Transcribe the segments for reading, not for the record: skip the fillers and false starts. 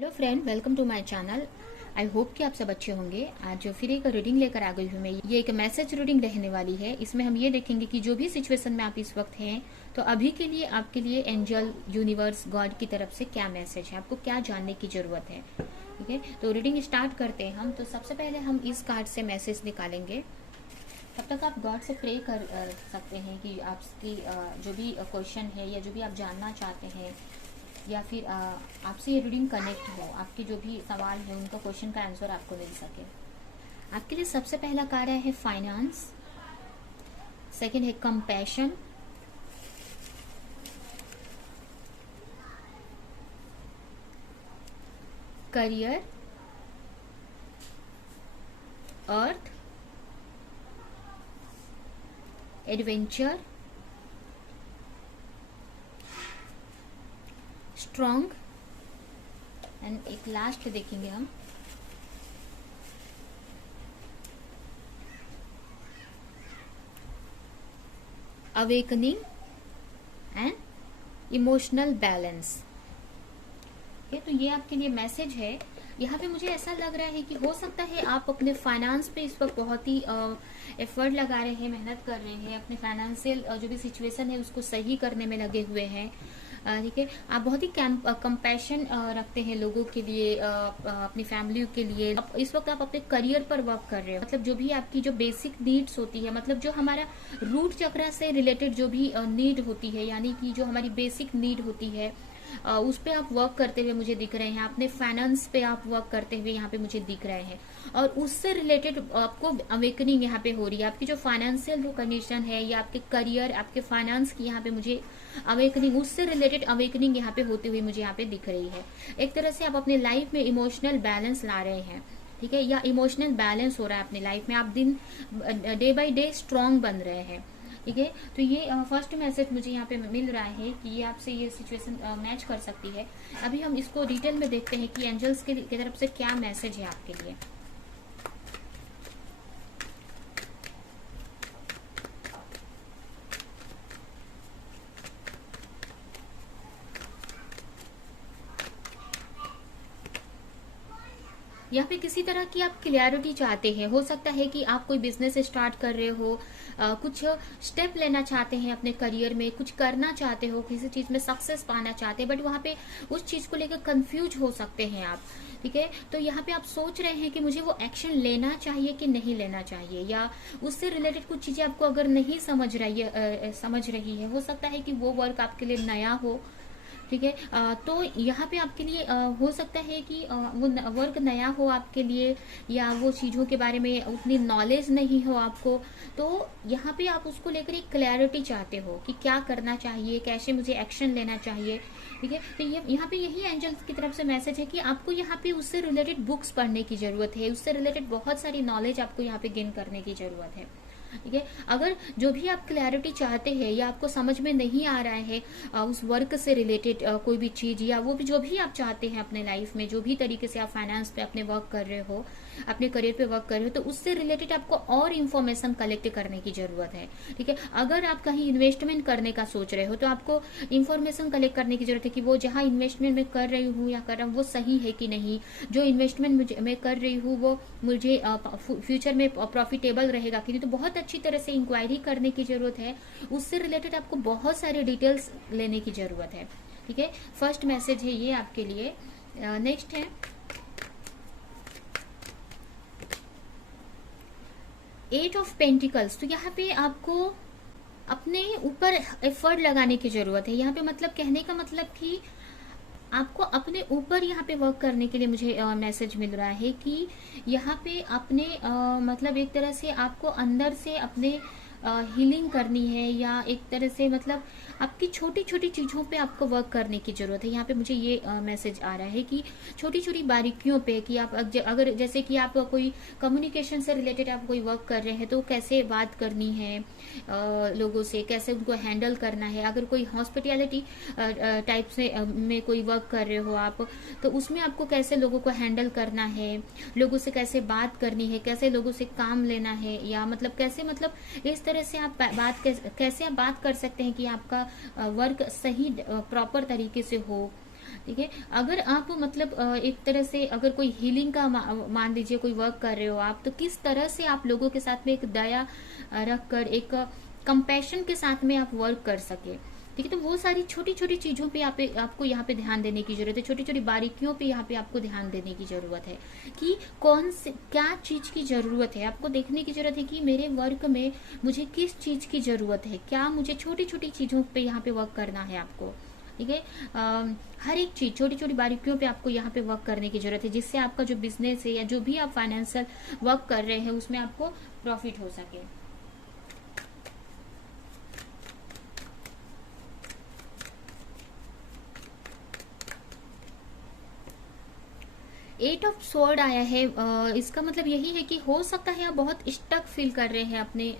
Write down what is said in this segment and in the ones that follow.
Hello friend, welcome to my channel. I hope कि आप सब अच्छे होंगे। आज फिर एक रीडिंग लेकर आ गई हूँ मैं। ये एक मैसेज रीडिंग रहने वाली है। इसमें हम ये देखेंगे कि जो भी सिचुएशन में आप इस वक्त हैं, तो अभी के लिए आपके लिए एंजल, यूनिवर्स, गॉड की तरफ से क्या मैसेज है, आपको क्या जानने की जरूरत है। ठीक है, तो रीडिंग स्टार्ट करते हैं हम। तो सबसे पहले हम इस कार्ड से मैसेज निकालेंगे। तब तक आप गॉड से प्रे कर सकते हैं कि आपकी जो भी क्वेश्चन है या जो भी आप जानना चाहते हैं या फिर आपसे ये रीडिंग कनेक्ट हो, आपके जो भी सवाल है उनका क्वेश्चन का आंसर आपको मिल सके। आपके लिए सबसे पहला कार्य है फाइनेंस, सेकंड है compassion, career, earth, adventure, strong and एक लास्ट देखेंगे हम अवेकनिंग एंड इमोशनल बैलेंस। तो ये आपके लिए मैसेज है। यहाँ पे मुझे ऐसा लग रहा है कि हो सकता है आप अपने फाइनेंस पे इस वक्त बहुत ही एफर्ट लगा रहे हैं, मेहनत कर रहे हैं, अपने फाइनेंशियल जो भी सिचुएशन है उसको सही करने में लगे हुए हैं। ठीक है, आप बहुत ही कंपैशन रखते हैं लोगों के लिए, अपनी फैमिली के लिए। इस वक्त आप अपने करियर पर वर्क कर रहे हो। मतलब जो भी आपकी जो बेसिक नीड्स होती है, मतलब जो हमारा रूट चक्र से रिलेटेड जो भी नीड होती है, यानी कि जो हमारी बेसिक नीड होती है, उस पे आप वर्क करते हुए मुझे दिख रहे हैं। अपने फाइनेंस पे आप वर्क करते हुए यहाँ पे मुझे दिख रहे हैं, और उससे रिलेटेड आपको अवेकनिंग यहाँ पे हो रही है। आपकी जो फाइनेंशियल जो कंडीशन है या आपके करियर, आपके फाइनेंस की यहाँ पे मुझे अवेकनिंग, उससे रिलेटेड अवेकनिंग यहाँ पे होते हुए मुझे यहाँ पे दिख रही है। एक तरह से आप अपने लाइफ में इमोशनल बैलेंस ला रहे हैं। ठीक है, या इमोशनल बैलेंस हो रहा है अपनी लाइफ में। आप दिन डे बाय डे स्ट्रांग बन रहे हैं। ठीक है, तो ये फर्स्ट मैसेज मुझे यहाँ पे मिल रहा है कि ये आपसे ये सिचुएशन मैच कर सकती है। अभी हम इसको डिटेल में देखते हैं कि एंजल्स की तरफ से क्या मैसेज है आपके लिए। यहाँ पे किसी तरह की आप क्लियरिटी चाहते हैं। हो सकता है कि आप कोई बिजनेस स्टार्ट कर रहे हो, कुछ स्टेप लेना चाहते हैं अपने करियर में, कुछ करना चाहते हो, किसी चीज में सक्सेस पाना चाहते हैं, बट वहां पे उस चीज को लेकर कंफ्यूज हो सकते हैं आप। ठीक है, तो यहाँ पे आप सोच रहे हैं कि मुझे वो एक्शन लेना चाहिए कि नहीं लेना चाहिए, या उससे रिलेटेड कुछ चीजें आपको अगर नहीं समझ रही है, हो सकता है कि वो वर्क आपके लिए नया हो। ठीक है, तो यहाँ पे आपके लिए हो सकता है कि वो वर्क नया हो आपके लिए, या वो चीजों के बारे में उतनी नॉलेज नहीं हो आपको। तो यहाँ पे आप उसको लेकर एक क्लैरिटी चाहते हो कि क्या करना चाहिए, कैसे मुझे एक्शन लेना चाहिए। ठीक है, तो ये यहाँ पे यही एंजल्स की तरफ से मैसेज है कि आपको यहाँ पे उससे रिलेटेड बुक्स पढ़ने की जरूरत है, उससे रिलेटेड बहुत सारी नॉलेज आपको यहाँ पे गेन करने की जरूरत है। ठीक है, अगर जो भी आप क्लैरिटी चाहते हैं या आपको समझ में नहीं आ रहा है उस वर्क से रिलेटेड कोई भी चीज, या वो भी जो भी आप चाहते हैं अपने लाइफ में, जो भी तरीके से आप फाइनेंस पे अपने वर्क कर रहे हो, अपने करियर पे वर्क कर रहे हो, तो उससे रिलेटेड आपको और इन्फॉर्मेशन कलेक्ट करने की जरूरत है। ठीक है, अगर आप कहीं इन्वेस्टमेंट करने का सोच रहे हो तो आपको इन्फॉर्मेशन कलेक्ट करने की जरूरत है कि वो जहां इन्वेस्टमेंट मैं कर रही हूँ या कर रहा हूँ वो सही है कि नहीं, जो इन्वेस्टमेंट मैं कर रही हूँ वो मुझे फ्यूचर में प्रॉफिटेबल रहेगा कि नहीं। तो बहुत अच्छी तरह से इंक्वायरी करने की जरूरत है, उससे रिलेटेड आपको बहुत सारे डिटेल्स लेने की जरूरत है। ठीक है, फर्स्ट मैसेज है ये आपके लिए। नेक्स्ट है एट ऑफ पेंटिकल्स। तो यहाँ पे आपको अपने ऊपर एफर्ट लगाने की जरूरत है। यहाँ पे मतलब कहने का मतलब कि आपको अपने ऊपर यहाँ पे वर्क करने के लिए मुझे मैसेज मिल रहा है कि यहाँ पे अपने मतलब एक तरह से आपको अंदर से अपने हीलिंग करनी है, या एक तरह से मतलब आपकी छोटी छोटी चीजों पे आपको वर्क करने की जरूरत है। यहाँ पे मुझे ये मैसेज आ रहा है कि छोटी छोटी बारीकियों पे, कि आप अगर जैसे कि आप कोई कम्युनिकेशन से रिलेटेड आप कोई वर्क कर रहे हैं तो कैसे बात करनी है लोगों से, कैसे उनको हैंडल करना है। अगर कोई हॉस्पिटैलिटी टाइप से में कोई वर्क कर रहे हो आप, तो उसमें आपको कैसे लोगों को हैंडल करना है, लोगों से कैसे बात करनी है, कैसे लोगों से काम लेना है, या मतलब कैसे, मतलब इस तरह से आप कैसे आप बात कर सकते हैं कि आपका वर्क सही प्रॉपर तरीके से हो। ठीक है। अगर आप मतलब एक तरह से अगर कोई हीलिंग का मान लीजिए कोई वर्क कर रहे हो आप, तो किस तरह से आप लोगों के साथ में एक दया रखकर, एक कंपैशन के साथ में आप वर्क कर सके। ठीक है, तो वो सारी छोटी छोटी चीजों पे आपको यहाँ पे ध्यान देने की जरूरत है, छोटी छोटी बारीकियों पे यहाँ पे आपको ध्यान देने की जरूरत है कि कौन से क्या चीज की जरूरत है। आपको देखने की जरूरत है कि मेरे वर्क में मुझे किस चीज की जरूरत है, क्या मुझे छोटी छोटी चीजों पे यहाँ पे वर्क करना है आपको। ठीक है, हर एक चीज छोटी छोटी बारीकियों पे आपको यहाँ पे वर्क करने की जरूरत है, जिससे आपका जो बिजनेस है या जो भी आप फाइनेंशियल वर्क कर रहे हैं उसमें आपको प्रॉफिट हो सके। 8 ऑफ स्वॉर्ड आया है। इसका मतलब यही है कि हो सकता है आप बहुत स्टक फील कर रहे हैं अपने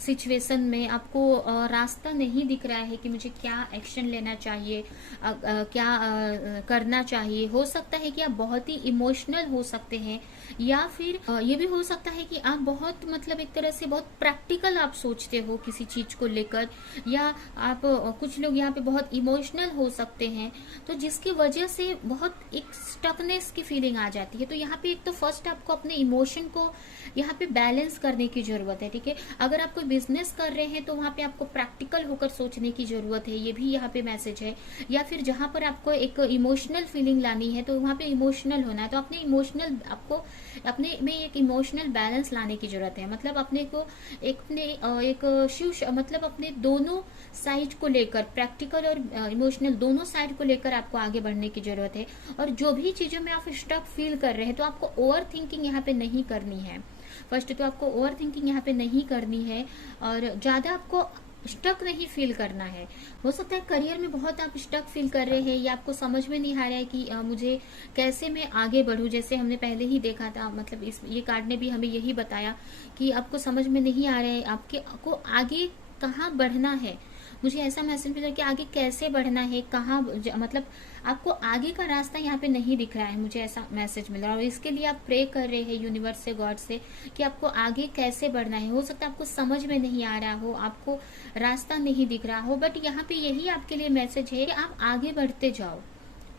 सिचुएशन में, आपको रास्ता नहीं दिख रहा है कि मुझे क्या एक्शन लेना चाहिए, क्या करना चाहिए। हो सकता है कि आप बहुत ही इमोशनल हो सकते हैं, या फिर ये भी हो सकता है कि आप बहुत मतलब एक तरह से बहुत प्रैक्टिकल आप सोचते हो किसी चीज को लेकर, या आप कुछ लोग यहाँ पे बहुत इमोशनल हो सकते हैं, तो जिसकी वजह से बहुत एक स्टकनेस की फीलिंग आ जाती है। तो यहाँ पे एक तो फर्स्ट आपको अपने इमोशन को यहाँ पे बैलेंस करने की जरूरत है। ठीक है, अगर आप कोई बिजनेस कर रहे हैं तो वहां पे आपको प्रैक्टिकल होकर सोचने की जरूरत है, ये भी यहाँ पे मैसेज है। या फिर जहां पर आपको एक इमोशनल फीलिंग लानी है तो वहां पे इमोशनल होना है, तो अपने इमोशनल आपको अपने में एक इमोशनल बैलेंस लाने की जरूरत है। मतलब अपने को एक शिव मतलब अपने दोनों साइड को लेकर, प्रैक्टिकल और इमोशनल दोनों साइड को लेकर आपको आगे बढ़ने की जरूरत है। और जो भी चीजों में आप स्टक फील कर रहे हैं तो आपको ओवर थिंकिंग यहाँ पे नहीं करनी है। फर्स्ट तो आपको ओवर थिंकिंग यहाँ पे नहीं करनी है और ज्यादा आपको स्टक नहीं फील करना है। हो सकता है करियर में बहुत आप स्टक फील कर रहे हैं या आपको समझ में नहीं आ रहा है कि मुझे कैसे मैं आगे बढ़ूं, जैसे हमने पहले ही देखा था। मतलब ये कार्ड ने भी हमें यही बताया कि आपको समझ में नहीं आ रहा है आपको आगे कहाँ बढ़ना है। मुझे ऐसा मैसेज मिला कि आगे कैसे बढ़ना है, कहाँ मतलब आपको आगे का रास्ता यहाँ पे नहीं दिख रहा है, मुझे ऐसा मैसेज मिल रहा है। और इसके लिए आप प्रे कर रहे हैं यूनिवर्स से, गॉड से, कि आपको आगे कैसे बढ़ना है। हो सकता है आपको समझ में नहीं आ रहा हो, आपको रास्ता नहीं दिख रहा हो, बट यहाँ पे यही आपके लिए मैसेज है कि आप आगे बढ़ते जाओ।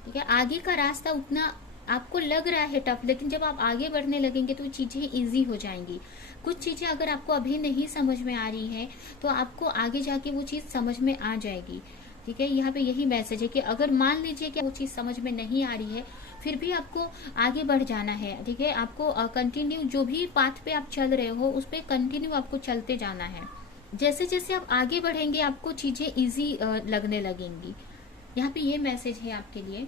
ठीक है, आगे का रास्ता उतना आपको लग रहा है टफ, लेकिन जब आप आगे बढ़ने लगेंगे तो चीजें इजी हो जाएंगी। कुछ चीजें अगर आपको अभी नहीं समझ में आ रही है तो आपको आगे जाके वो चीज समझ में आ जाएगी। ठीक है, यहाँ पे यही मैसेज है कि अगर मान लीजिए कि वो चीज समझ में नहीं आ रही है, फिर भी आपको आगे बढ़ जाना है। ठीक है, आपको कंटिन्यू जो भी पाथ पे आप चल रहे हो उस पे कंटिन्यू आपको चलते जाना है। जैसे जैसे आप आगे बढ़ेंगे आपको चीजें इजी लगने लगेंगी। यहाँ पे ये मैसेज है आपके लिए।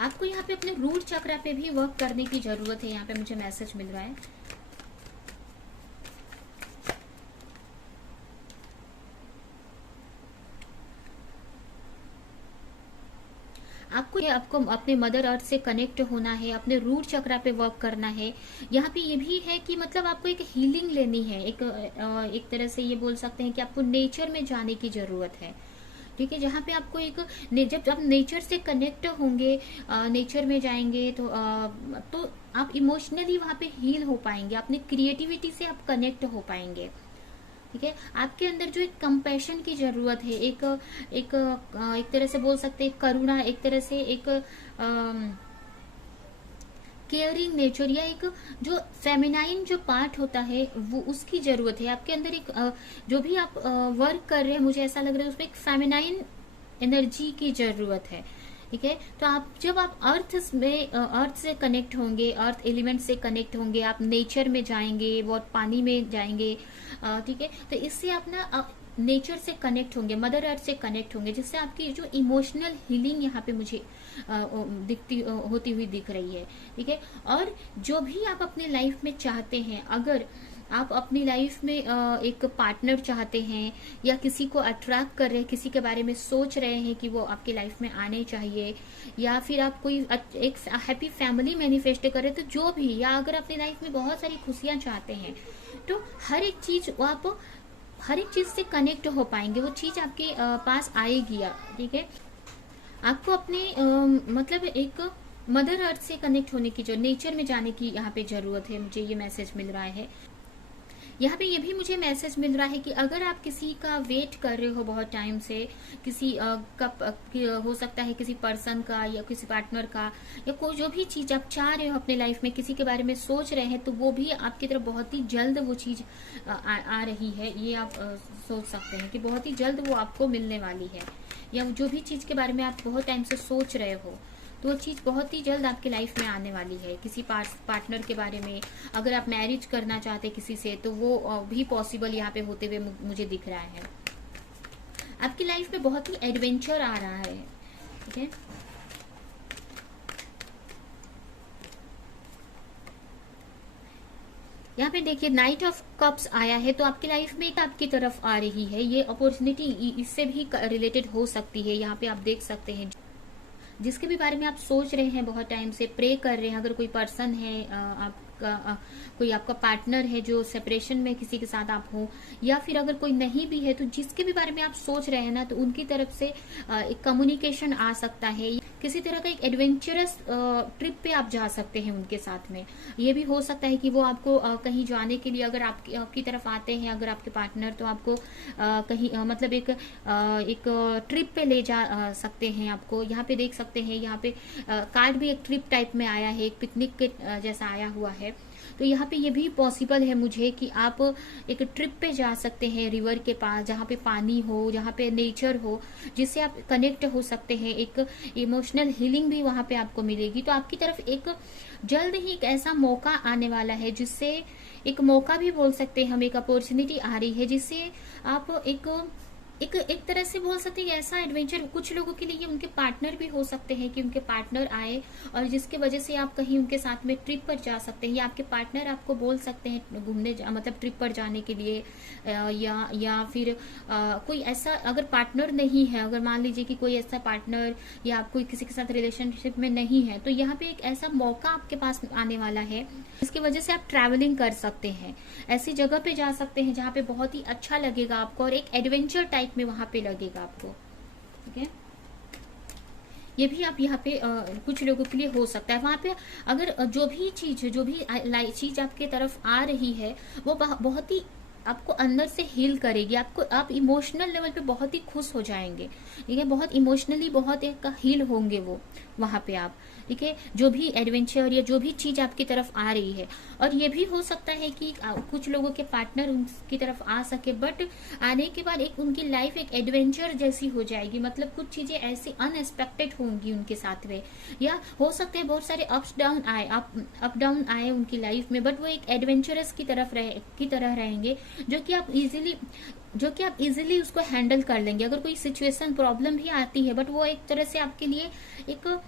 आपको यहाँ पे अपने रूट चक्र पे भी वर्क करने की जरूरत है, यहाँ पे मुझे मैसेज मिल रहा है। आपको अपने मदर अर्थ से कनेक्ट होना है, अपने रूट चक्र पे वर्क करना है। यहाँ पे ये भी है कि मतलब आपको एक हीलिंग लेनी है, एक तरह से ये बोल सकते हैं कि आपको नेचर में जाने की जरूरत है। ठीक है, जहाँ पे आपको जब आप नेचर से कनेक्ट होंगे, नेचर में जाएंगे तो आप इमोशनली वहाँ पे हील हो पाएंगे, अपने क्रिएटिविटी से आप कनेक्ट हो पाएंगे। ठीक है, आपके अंदर जो एक कंपैशन की जरूरत है, एक तरह से बोल सकते हैं करुणा, एक तरह से एक केयरिंग नेचर, या एक जो फेमिनाइन जो पार्ट होता है वो उसकी जरूरत है आपके अंदर। एक जो भी आप वर्क कर रहे हैं, मुझे ऐसा लग रहा है उसमें एक फेमिनाइन एनर्जी की जरूरत है। ठीक है, तो जब आप अर्थ से कनेक्ट होंगे, अर्थ एलिमेंट से कनेक्ट होंगे, आप नेचर में जाएंगे, बहुत पानी में जाएंगे। ठीक है, तो इससे आप ना नेचर से कनेक्ट होंगे, मदर अर्थ से कनेक्ट होंगे, जिससे आपकी जो इमोशनल हीलिंग यहाँ पे मुझे होती हुई दिख रही है। ठीक है, और जो भी आप अपने लाइफ में चाहते हैं, अगर आप अपनी लाइफ में एक पार्टनर चाहते हैं या किसी को अट्रैक्ट कर रहे हैं, किसी के बारे में सोच रहे हैं कि वो आपकी लाइफ में आने चाहिए, या फिर आप कोई एक हैप्पी फैमिली मैनिफेस्ट कर रहे हैं, तो जो भी, या अगर अपनी लाइफ में बहुत सारी खुशियां चाहते हैं, तो हर एक चीज से कनेक्ट हो पाएंगे, वो चीज आपके पास आएगी। ठीक है, आपको अपने मतलब एक मदर अर्थ से कनेक्ट होने की, जो नेचर में जाने की यहाँ पे जरूरत है, मुझे ये मैसेज मिल रहा है। यहाँ पे ये भी मुझे मैसेज मिल रहा है कि अगर आप किसी का वेट कर रहे हो बहुत टाइम से, किसी हो सकता है किसी पर्सन का या किसी पार्टनर का, या कोई जो भी चीज आप चाह रहे हो अपने लाइफ में, किसी के बारे में सोच रहे हैं, तो वो भी आपकी तरफ बहुत ही जल्द वो चीज आ रही है। ये आप सोच सकते हैं कि बहुत ही जल्द वो आपको मिलने वाली है, या जो भी चीज के बारे में आप बहुत टाइम से सोच रहे हो, तो वो चीज़ बहुत ही जल्द आपकी लाइफ में आने वाली है। किसी पार्टनर के बारे में, अगर आप मैरिज करना चाहते किसी से, तो वो भी पॉसिबल यहाँ पे होते हुए मुझे दिख रहा है। आपकी लाइफ में बहुत ही एडवेंचर आ रहा है, ठीक है। यहाँ पे देखिए नाइट ऑफ कप्स आया है, तो आपकी लाइफ में आपकी तरफ आ रही है ये अपॉर्चुनिटी, इससे भी रिलेटेड हो सकती है। यहाँ पे आप देख सकते हैं जिसके भी बारे में आप सोच रहे हैं, बहुत टाइम से प्रे कर रहे हैं, अगर कोई पर्सन है आपका, कोई आपका पार्टनर है जो सेपरेशन में किसी के साथ आप हो, या फिर अगर कोई नहीं भी है, तो जिसके भी बारे में आप सोच रहे हैं ना, तो उनकी तरफ से एक कम्युनिकेशन आ सकता है। किसी तरह का एक एडवेंचरस ट्रिप पे आप जा सकते हैं उनके साथ में। ये भी हो सकता है कि वो आपको कहीं जाने के लिए अगर आपकी तरफ आते हैं, अगर आपके पार्टनर, तो आपको कहीं मतलब एक ट्रिप पे ले जा सकते हैं आपको। यहाँ पे देख सकते हैं, यहाँ पे कार्ड भी एक ट्रिप टाइप में आया है, एक पिकनिक के जैसा आया हुआ है। तो यहाँ पे ये भी पॉसिबल है मुझे कि आप एक ट्रिप पे जा सकते हैं रिवर के पास, जहाँ पे पानी हो, जहाँ पे नेचर हो, जिससे आप कनेक्ट हो सकते हैं। एक इमोशनल हीलिंग भी वहाँ पे आपको मिलेगी। तो आपकी तरफ एक जल्द ही एक ऐसा मौका आने वाला है, जिससे एक मौका भी बोल सकते हैं हम, एक अपॉर्चुनिटी आ रही है, जिससे आप एक तरह से बोल सकते हैं ऐसा एडवेंचर। कुछ लोगों के लिए ये उनके पार्टनर भी हो सकते हैं कि उनके पार्टनर आए और जिसके वजह से आप कहीं उनके साथ में ट्रिप पर जा सकते हैं, या आपके पार्टनर आपको बोल सकते हैं घूमने मतलब ट्रिप पर जाने के लिए। या फिर कोई ऐसा अगर पार्टनर नहीं है, अगर मान लीजिए कि कोई ऐसा पार्टनर या आप कोई किसी के साथ रिलेशनशिप में नहीं है, तो यहाँ पे एक ऐसा मौका आपके पास आने वाला है, जिसकी वजह से आप ट्रैवलिंग कर सकते हैं, ऐसी जगह पे जा सकते हैं जहाँ पे बहुत ही अच्छा लगेगा आपको, और एक एडवेंचर टाइप में वहां पे लगेगा आपको, ठीक है। ये भी आप यहाँ पे कुछ लोगों के लिए हो सकता है। वहां पे अगर जो भी चीज आपके तरफ आ रही है, वो बहुत ही आपको अंदर से हील करेगी, आप इमोशनल लेवल पे बहुत ही खुश हो जाएंगे, ठीक है। बहुत इमोशनली बहुत एक हील होंगे वो वहां पे आप, ठीक है। जो भी एडवेंचर या जो भी चीज आपकी तरफ आ रही है, और ये भी हो सकता है कि कुछ लोगों के पार्टनर उनकी तरफ आ सके, बट आने के बाद एक उनकी लाइफ एक एडवेंचर जैसी हो जाएगी, मतलब कुछ चीजें ऐसी अनएक्सपेक्टेड होंगी उनके साथ में, या हो सकते हैं बहुत सारे अप डाउन आए उनकी लाइफ में, बट वो एक एडवेंचरस की तरह रहेंगे, जो कि आप इजीली उसको हैंडल कर लेंगे। अगर कोई सिचुएशन प्रॉब्लम भी आती है, बट वो एक तरह से आपके लिए एक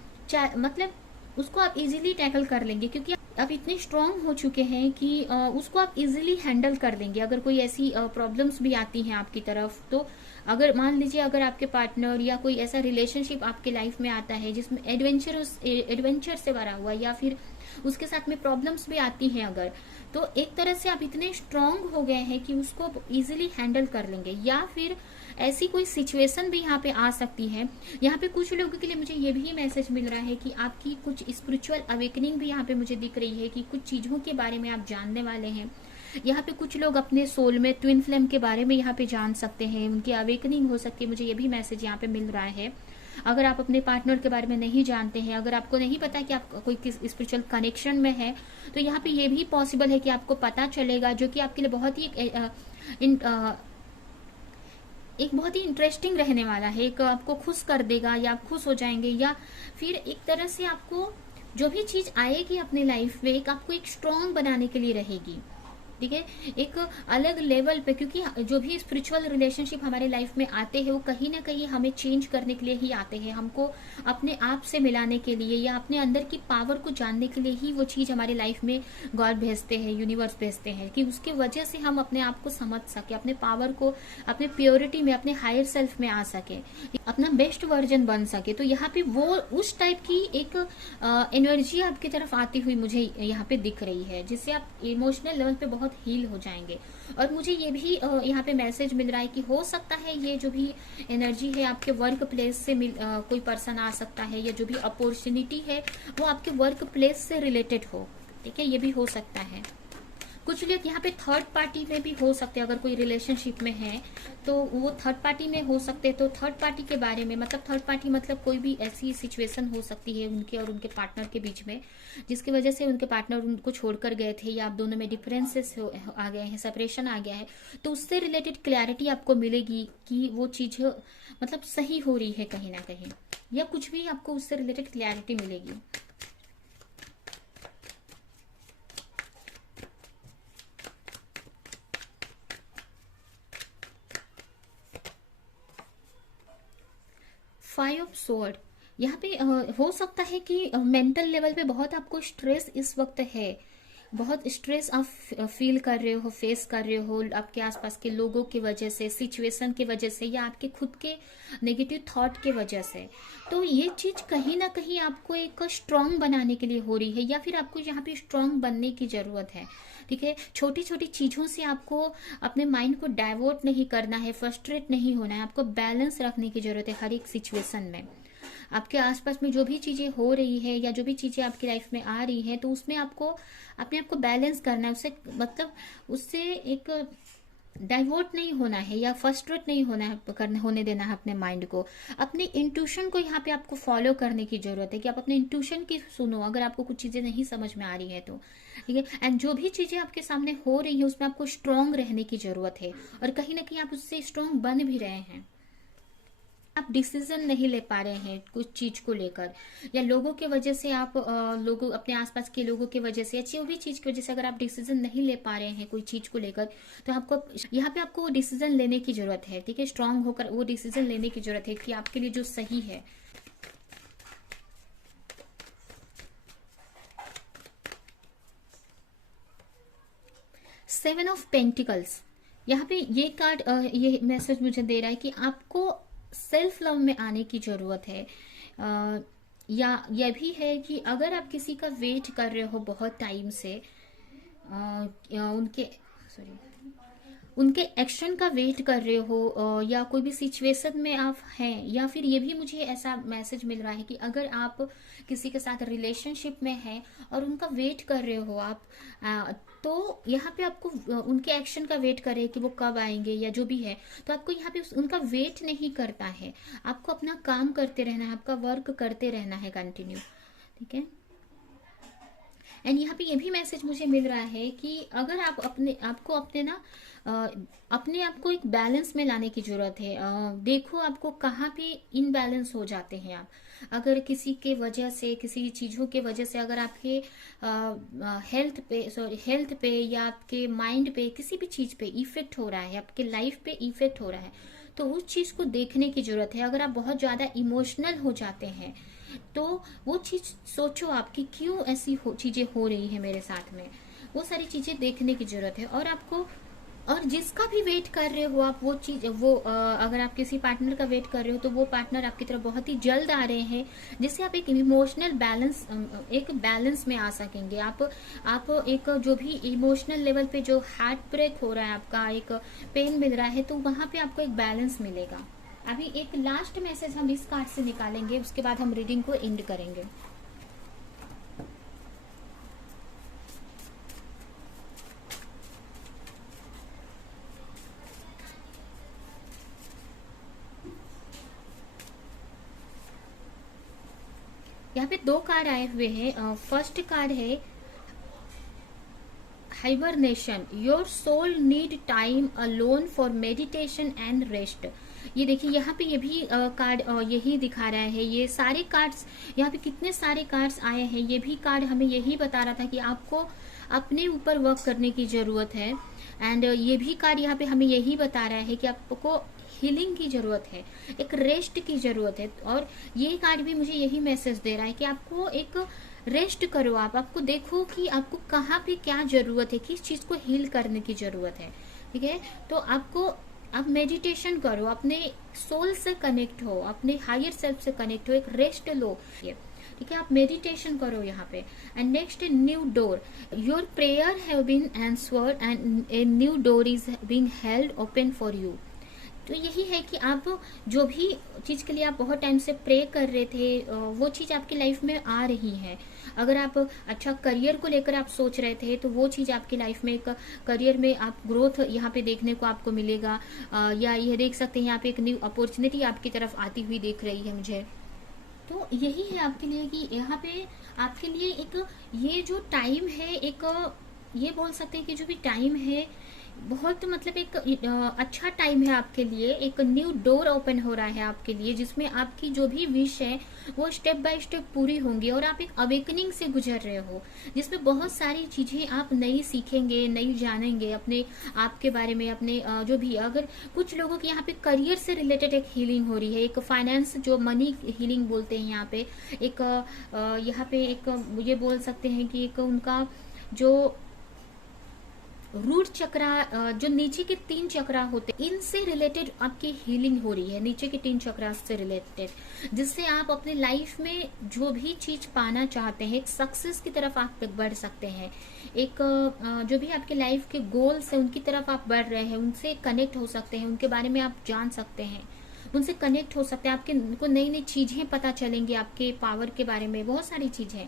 मतलब उसको आप इजीली टैकल कर लेंगे, क्योंकि आप इतने स्ट्रांग हो चुके हैं कि उसको आप इजीली हैंडल कर देंगे। अगर कोई ऐसी प्रॉब्लम्स भी आती हैं आपकी तरफ, तो अगर मान लीजिए अगर आपके पार्टनर या कोई ऐसा रिलेशनशिप आपके लाइफ में आता है जिसमें एडवेंचर से भरा हुआ, या फिर उसके साथ में प्रॉब्लम्स भी आती हैं अगर, तो एक तरह से आप इतने स्ट्रांग हो गए हैं कि उसको इजीली हैंडल कर लेंगे। या फिर ऐसी कोई सिचुएशन भी यहाँ पे आ सकती है। यहाँ पे कुछ लोगों के लिए मुझे ये भी मैसेज मिल रहा है कि आपकी कुछ स्पिरिचुअल अवेकनिंग भी यहाँ पे मुझे दिख रही है, कि कुछ चीजों के बारे में आप जानने वाले हैं। यहाँ पे कुछ लोग अपने सोल में ट्विन फ्लेम के बारे में यहाँ पे जान सकते हैं, उनकी अवेकनिंग हो सकती है। मुझे ये भी मैसेज यहाँ पे मिल रहा है। अगर आप अपने पार्टनर के बारे में नहीं जानते हैं, अगर आपको नहीं पता कि आप कोई किस स्पिरिचुअल कनेक्शन में है, तो यहाँ पे ये भी पॉसिबल है कि आपको पता चलेगा, जो कि आपके लिए बहुत ही एक बहुत ही इंटरेस्टिंग रहने वाला है। एक आपको खुश कर देगा, या आप खुश हो जाएंगे, या फिर एक तरह से आपको जो भी चीज आएगी अपने लाइफ में, एक आपको एक स्ट्रांग बनाने के लिए रहेगी, ठीक है, एक अलग लेवल पे। क्योंकि जो भी स्पिरिचुअल रिलेशनशिप हमारे लाइफ में आते हैं, वो कहीं ना कहीं हमें चेंज करने के लिए ही आते हैं, हमको अपने आप से मिलाने के लिए, या अपने अंदर की पावर को जानने के लिए ही वो चीज हमारे लाइफ में गॉड भेजते हैं, यूनिवर्स भेजते हैं, कि उसके वजह से हम अपने आप को समझ सके, अपने पावर को, अपने प्योरिटी में, अपने हायर सेल्फ में आ सके, अपना बेस्ट वर्जन बन सके। तो यहाँ पे वो उस टाइप की एक एनर्जी आपकी तरफ आती हुई मुझे यहाँ पे दिख रही है, जिससे आप इमोशनल लेवल पे बहुत हील हो जाएंगे। और मुझे ये भी यहाँ पे मैसेज मिल रहा है कि हो सकता है ये जो भी एनर्जी है आपके वर्क प्लेस से कोई पर्सन आ सकता है, या जो भी अपॉर्चुनिटी है वो आपके वर्क प्लेस से रिलेटेड हो, ठीक है, ये भी हो सकता है। कुछ लोग यहाँ पे थर्ड पार्टी में भी हो सकते हैं, अगर कोई रिलेशनशिप में है तो वो थर्ड पार्टी में हो सकते हैं। तो थर्ड पार्टी के बारे में मतलब थर्ड पार्टी मतलब कोई भी ऐसी सिचुएशन हो सकती है उनके और उनके पार्टनर के बीच में, जिसकी वजह से उनके पार्टनर उनको छोड़कर गए थे या आप दोनों में डिफरेंसेस आ गए हैं, सेपरेशन आ गया है। तो उससे रिलेटेड क्लैरिटी आपको मिलेगी कि वो चीज मतलब सही हो रही है कहीं ना कहीं, या कुछ भी आपको उससे रिलेटेड क्लैरिटी मिलेगी। फाइव ऑफ स्वॉर्ड, यहाँ पे हो सकता है कि मेंटल लेवल पे बहुत आपको स्ट्रेस इस वक्त है, बहुत स्ट्रेस आप फील कर रहे हो, फेस कर रहे हो आपके आसपास के लोगों की वजह से, सिचुएशन की वजह से, या आपके खुद के नेगेटिव थॉट के वजह से। तो ये चीज कहीं ना कहीं आपको एक स्ट्रांग बनाने के लिए हो रही है, या फिर आपको यहाँ पे स्ट्रांग बनने की जरूरत है। ठीक है, छोटी छोटी चीजों से आपको अपने माइंड को डाइवर्ट नहीं करना है, फ्रस्ट्रेट नहीं होना है, आपको बैलेंस रखने की जरूरत है हर एक सिचुएशन में। आपके आसपास में जो भी चीजें हो रही है या जो भी चीजें आपकी लाइफ में आ रही है, तो उसमें आपको अपने आप को बैलेंस करना है, उससे मतलब उससे एक डाइवर्ट नहीं होना है या फ्रस्ट्रेट नहीं होना है, होने देना है अपने माइंड को। अपने इंट्यूशन को यहाँ पे आपको फॉलो करने की जरूरत है कि आप अपने इंट्यूशन की सुनो, अगर आपको कुछ चीजें नहीं समझ में आ रही है तो। ठीक है, एंड जो भी चीजें आपके सामने हो रही है उसमें आपको स्ट्रांग रहने की जरूरत है, और कहीं ना कहीं आप उससे स्ट्रांग बन भी रहे हैं। आप डिसीजन नहीं ले पा रहे हैं कुछ चीज को लेकर, या लोगों के वजह से आप लोगों अपने आसपास के लोगों की वजह से या जो भी चीज की वजह से अगर आप डिसीजन नहीं ले पा रहे हैं कोई चीज को लेकर, तो आपको यहाँ पे आपको डिसीजन लेने की जरूरत है। ठीक है, स्ट्रांग होकर वो डिसीजन लेने की जरूरत है कि आपके लिए जो सही है। सेवन ऑफ पेंटिकल्स, यहाँ पे ये कार्ड ये मैसेज मुझे दे रहा है कि आपको सेल्फ लव में आने की जरूरत है। या यह भी है कि अगर आप किसी का वेट कर रहे हो बहुत टाइम से, उनके सॉरी उनके एक्शन का वेट कर रहे हो, या कोई भी सिचुएशन में आप हैं, या फिर ये भी मुझे ऐसा मैसेज मिल रहा है कि अगर आप किसी के साथ रिलेशनशिप में हैं और उनका वेट कर रहे हो आप, तो यहाँ पे आपको उनके एक्शन का वेट कर रहे हैं कि वो कब आएंगे या जो भी है, तो आपको यहाँ पे उनका वेट नहीं करता है, आपको अपना काम करते रहना है, आपका वर्क करते रहना है कंटिन्यू। ठीक है, एंड यहाँ पे ये भी मैसेज मुझे मिल रहा है कि अगर आप आपको अपने ना अपने आप को एक बैलेंस में लाने की जरूरत है। देखो आपको कहाँ पे इनबैलेंस हो जाते हैं आप, अगर किसी के वजह से, किसी चीजों के वजह से अगर आपके हेल्थ पे या आपके माइंड पे, किसी भी चीज पे इफेक्ट हो रहा है, आपके लाइफ पे इफेक्ट हो रहा है, तो उस चीज को देखने की जरूरत है। अगर आप बहुत ज्यादा इमोशनल हो जाते हैं तो वो चीज सोचो आपकी क्यों ऐसी चीजें हो रही है मेरे साथ में, वो सारी चीजें देखने की जरूरत है। और आपको, और जिसका भी वेट कर रहे हो आप, वो चीज अगर आप किसी पार्टनर का वेट कर रहे हो तो वो पार्टनर आपकी तरफ बहुत ही जल्द आ रहे हैं, जिससे आप एक इमोशनल बैलेंस, एक बैलेंस में आ सकेंगे। आप एक जो भी इमोशनल लेवल पे जो हार्ट ब्रेक हो रहा है, आपका एक पेन मिल रहा है, तो वहां पे आपको एक बैलेंस मिलेगा। अभी एक लास्ट मैसेज हम इस कार्ड से निकालेंगे, उसके बाद हम रीडिंग को एंड करेंगे। यहाँ पे दो कार्ड आए हुए हैं। फर्स्ट कार्ड है hibernation, your soul need time alone for meditation and rest. ये देखिए यहाँ पे ये भी कार्ड यही दिखा रहा है। ये सारे कार्ड्स, यहाँ पे कितने सारे कार्ड्स आए हैं, ये भी कार्ड हमें यही बता रहा था कि आपको अपने ऊपर वर्क करने की जरूरत है। एंड ये भी कार्ड यहाँ पे हमें यही बता रहा है कि आपको हीलिंग की जरूरत है, एक रेस्ट की जरूरत है। और ये कार्ड भी मुझे यही मैसेज दे रहा है कि आपको एक रेस्ट करो, आपको देखो कि आपको कहाँ पे क्या जरूरत है, किस चीज को हील करने की जरूरत है। ठीक है, तो आप मेडिटेशन करो, अपने सोल से कनेक्ट हो, अपने हायर सेल्फ से कनेक्ट हो, एक रेस्ट लो। ठीक है, आप मेडिटेशन करो यहाँ पे। And next, new door, your prayer have been answered and a new door is been held open for you. तो यही है कि आप जो भी चीज़ के लिए आप बहुत टाइम से प्रे कर रहे थे, वो चीज़ आपकी लाइफ में आ रही है। अगर आप अच्छा करियर को लेकर आप सोच रहे थे, तो वो चीज़ आपकी लाइफ में एक करियर में आप ग्रोथ यहाँ पे देखने को आपको मिलेगा। या ये देख सकते हैं यहाँ पे एक न्यू अपॉर्चुनिटी आपकी तरफ आती हुई दिख रही है मुझे। तो यही है आपके लिए कि यहाँ पे आपके लिए एक ये जो टाइम है, एक ये बोल सकते हैं कि जो भी टाइम है बहुत मतलब एक अच्छा टाइम है आपके लिए। एक न्यू डोर ओपन हो रहा है आपके लिए, जिसमें आपकी जो भी विश है वो स्टेप बाय स्टेप पूरी होंगी, और आप एक अवेकनिंग से गुजर रहे हो, जिसमें बहुत सारी चीजें आप नई सीखेंगे, नई जानेंगे अपने आप के बारे में, अपने जो भी, अगर कुछ लोगों की यहाँ पे करियर से रिलेटेड एक हीलिंग हो रही है, एक फाइनेंस जो मनी हीलिंग बोलते हैं यहाँ पे, एक यहाँ पे एक ये बोल सकते हैं कि एक उनका जो रूट चक्रा, जो नीचे के 3 चक्रा होते हैं, इनसे रिलेटेड आपकी हीलिंग हो रही है, नीचे के 3 चक्रा से रिलेटेड, जिससे आप अपने लाइफ में जो भी चीज पाना चाहते हैं, एक सक्सेस की तरफ आप बढ़ सकते हैं। एक जो भी आपके लाइफ के गोल्स है उनकी तरफ आप बढ़ रहे हैं, उनसे कनेक्ट हो सकते हैं, उनके बारे में आप जान सकते हैं, उनसे कनेक्ट हो सकते हैं, आपके को नई नई चीजें पता चलेंगी, आपके पावर के बारे में बहुत सारी चीजें।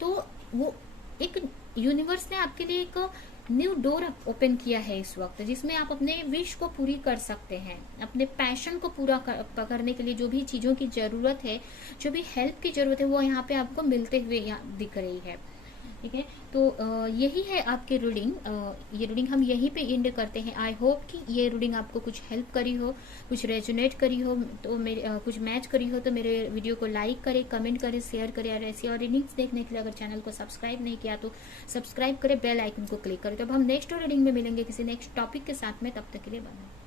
तो वो एक यूनिवर्स ने आपके लिए एक न्यू डोर ओपन किया है इस वक्त, जिसमें आप अपने विश को पूरी कर सकते हैं, अपने पैशन को पूरा करने के लिए जो भी चीजों की जरूरत है, जो भी हेल्प की जरूरत है, वो यहाँ पे आपको मिलते हुए यहाँ दिख रही है। ठीक है, तो यही है आपकी रीडिंग। ये रीडिंग हम यहीं पे एंड करते हैं। आई होप कि ये रीडिंग आपको कुछ हेल्प करी हो, कुछ रेजोनेट करी हो, तो मेरे कुछ मैच करी हो, तो मेरे वीडियो को लाइक करें, कमेंट करें, शेयर करें, और ऐसी और रीडिंग्स देखने के लिए अगर चैनल को सब्सक्राइब नहीं किया तो सब्सक्राइब करें, बेल आइकन को क्लिक करें। तो अब हम नेक्स्ट रीडिंग में मिलेंगे किसी नेक्स्ट टॉपिक के साथ में, तब तक के लिए बाय।